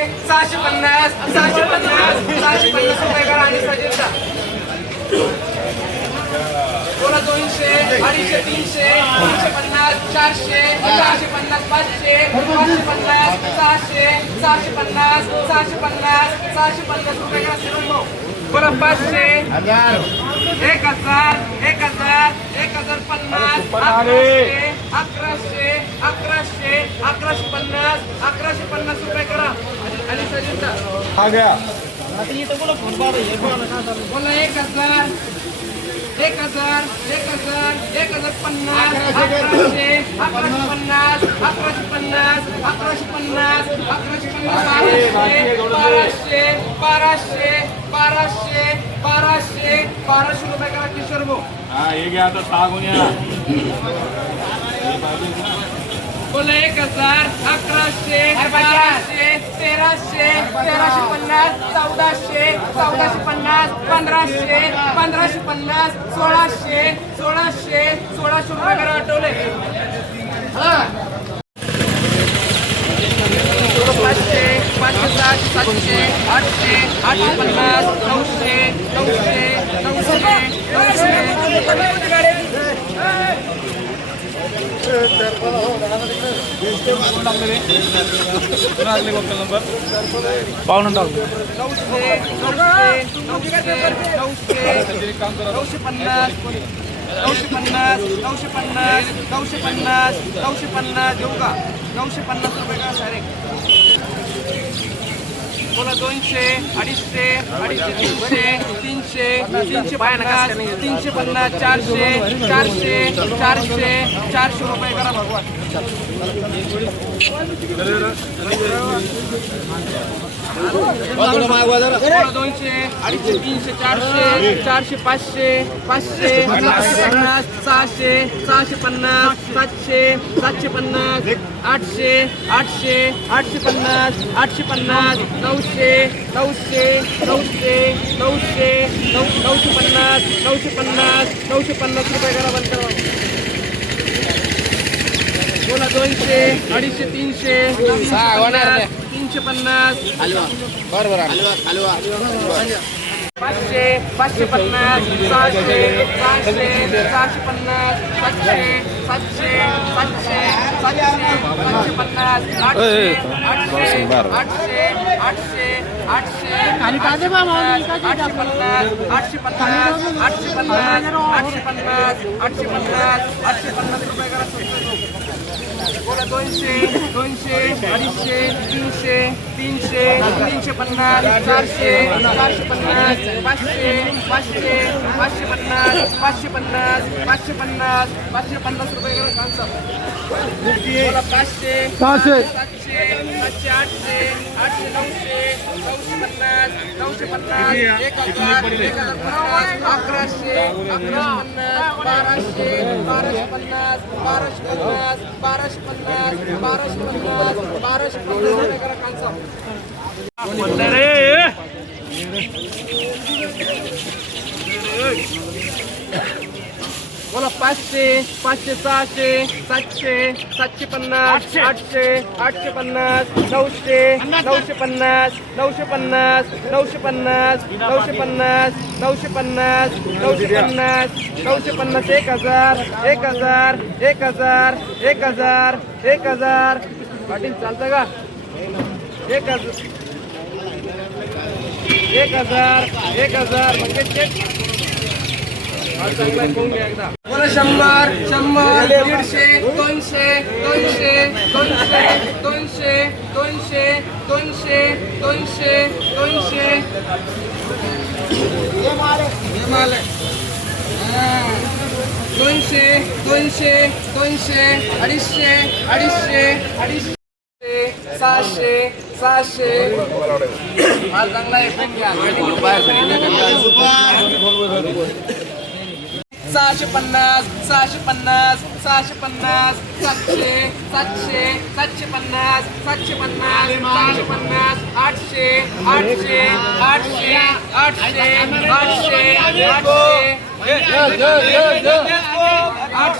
सहाशे पन्नास सहाशे पन्नास सहाशे पन्नास रुपये करा आणि सजिलचा बोला दोनशे, अडीचशे, तीनशे तीनशे पन्नास चारशे चारशे पन्नास पाचशे पाचशे पन्नास सहाशे सहाशे पन्नास सहाशे पन्नास सहाशे पन्नास रुपये करा भाऊ बोला पाचशे, एक हज़ार एक हज़ार एक हज़ार पन्नास, अकराशे अकराशे अकराशे अकराशे पन्नास आ गया बोला एक हजार. एक हजार एक हजार एक हजार पन्नास अकराशे अकराशे पन्नास अकराशे पन्नास अकराशे पन्नास अकराशे पन्नास बाराशे बाराशे बाराशे बाराशे बाराशे बाराशे रुपये करा किशोर भाऊ. हा हे घ्या आता सहा गुन्ह्या बोला एक हजार अकराशे बाराशे तेराशे तेराशे पन्नास चौदाशे चौदाशे पन्नास पंधराशे पंधराशे पन्नास सोळाशे सोळाशे सोळाशे रुपये आठवले. पाचशे पाचशे सात सातशे आठशे आठशे पन्नास नऊशे नऊशे नऊशे नऊशे. नंबर पाहुणं टाकतो नऊशे नऊशे नऊशे पन्नास नऊशे पन्नास नऊशे पन्नास नऊशे पन्नास नऊशे पन्नास देऊ का नऊशे पन्नास रुपये का सारे बोला दोनशे अडीचशे अडीचशे तीनशे तीनशे तीनशे पन्नास तीनशे पन्नास चारशे चारशे चारशे चारशे रुपये करा भगवान. दोनशे अडीचशे तीनशे चारशे चारशे पाचशे पाचशे पाचशे पन्नास आठशे आठशे आठशे पन्नास आठशे पन्नास नऊशे नऊशे नऊशे नऊशे नऊ नऊशे पन्नास रुपये करा तीनशे पन्नास. तीनशे पन्नास पाचशे पाचशे पन्नास सहाशे सहाशे सहाशे पन्नास सातशे सातशे सातशे सातशे सातशे पन्नास आठशे आठशे आठशे आठशे आठशे आठशे पन्नास आठशे पन्नास आठशे पन्नास आठशे पन्नास आठशे पन्नास आठशे पन्नास आठशे पन्नास रुपये करा दोनशे दोनशे अडीचशे तीनशे तीनशे तीनशे पन्नास चारशे चारशे पन्नास पाचशे पाचशे पाचशे पन्नास पाचशे पन्नास पाचशे पन्नास पाचशे पन्नास रुपये करा सांगतो पाचशे. सातशे सातशे आठशे आठशे अकराशे अकराशे पन्नास बाराशे बाराशे पन्नास बाराशे पन्नास बाराशे पन्नास बाराशे पन्नास बाराशे पन्नास पाचशे पाचशे सहाशे सातशे सातशे पन्नास आठशे. आठशे पन्नास नऊशे नऊशे पन्नास नऊशे पन्नास नऊशे पन्नास नऊशे पन्नास नऊशे पन्नास नऊशे पन्नास नऊशे पन्नास एक हज़ार एक हज़ार एक हज़ार एक हज़ार एक हज़ार. पाटील चालतं का? एक हज़ार. एक हज़ार एक हज़ार. म्हणजे चेक चांगला पाहून घ्या एकदा. बोला शंभर शंभर दीडशे दोनशे दोनशे दोनशे दोनशे दोनशे दोनशे दोनशे दोनशे. दोनशे दोनशे दोनशे अडीचशे अडीचशे अडीचशे सहाशे सहाशे. चांगला आहे. घ्या. सहाशे पन्नास सहाशे पन्नास सहाशे पन्नास सातशे सातशे सातशे पन्नास सातशे पन्नास सहाशे पन्नास आठशे आठशे आठशे आठशे आठशे आठशे आठशे आठशे